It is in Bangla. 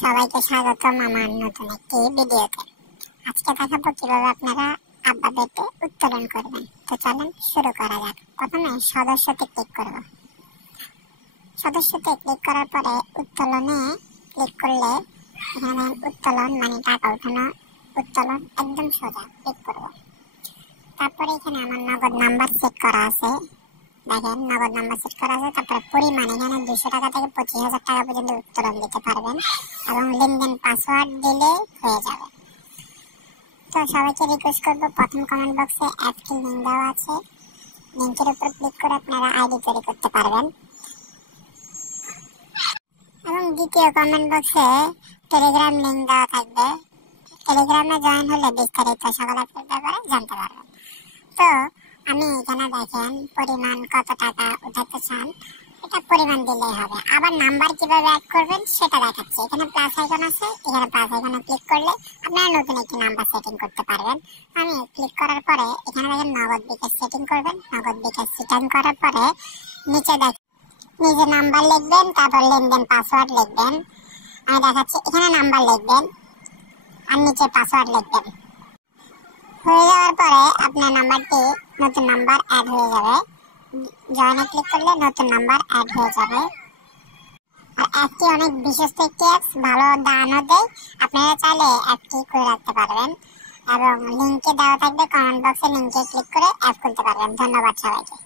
সবাইকে স্বাগতম আমার নতুন একটি ভিডিওতে। আজকে দেখাবো কিভাবে আপনারা আব্বা পেতে উত্তোলন করবেন। তো চলেন শুরু করা যাক। প্রথমে সদস্যতে ক্লিক করব। সদস্যতে ক্লিক করার পরে উত্তোলনে ক্লিক করলে এখানে উত্তোলন মানে টাকা উঠানো, উত্তোলন একদম সোজা ক্লিক করব। তারপরে এখানে আমার নগদ নাম্বার সেট করা আছে, দেখেন নগদ নাম্বার সেট করা আছে। তারপরে পরিমাণ এখানে 200 টাকা থেকে 25,000 টাকা পর্যন্ত উত্তোলন দিতে পারবেন এবং লেনদেন পাসওয়ার্ড দিলে হয়ে যাবে। তো সবাইকে রিকোয়েস্ট করবো, প্রথম কমেন্ট বক্সে অ্যাপটি লিঙ্ক দেওয়া আছে, লিঙ্কের উপর ক্লিক করে আপনারা আইডি তৈরি করতে পারবেন এবং দ্বিতীয় কমেন্ট বক্সে টেলিগ্রাম লিঙ্ক দেওয়া থাকবে। টেলিগ্রামে জয়েন হলে বিস্তারিত সকল অ্যাপের ব্যাপারে জানতে পারবেন। তো আমি এখানে দেখেন পরিমাণ কত টাকা উঠাতে চান এটা পরিমাণ দিলেই হবে। আবার নাম্বার কিভাবে অ্যাড করবেন সেটা দেখাচ্ছি। এখানে প্লাস আইকন আছে, এখানে প্লাস আইকনে ক্লিক করলে আপনারা নতুন একটি নাম্বার সেটিং করতে পারবেন। আমি ক্লিক করার পরে এখানে দেখেন নগদ বিকাশ সেটিং করবেন। নগদ বিকাশ সেটিং করার পরে নিচে নিজে নাম্বার লিখবেন, তারপর লেনদেন পাসওয়ার্ড লিখবেন। আমি দেখাচ্ছি, এখানে নাম্বার লিখবেন আর নিচে পাসওয়ার্ড লিখবেন। হয়ে যাওয়ার পরে আপনার নাম্বারটি নতুন নাম্বার অ্যাড হয়ে যাবে। জয়েনে ক্লিক করলে নতুন নাম্বার অ্যাড হয়ে যাবে। আর অ্যাপটি অনেক বিশ্বস্ত একটি অ্যাপ, ভালো দানও দেয়। আপনারা চাইলে অ্যাপটি করে রাখতে পারবেন এবং লিঙ্কে দেওয়া থাকবে কমেন্ট বক্সে, লিঙ্কে ক্লিক করে অ্যাপ খুলতে পারবেন। ধন্যবাদ সবাইকে।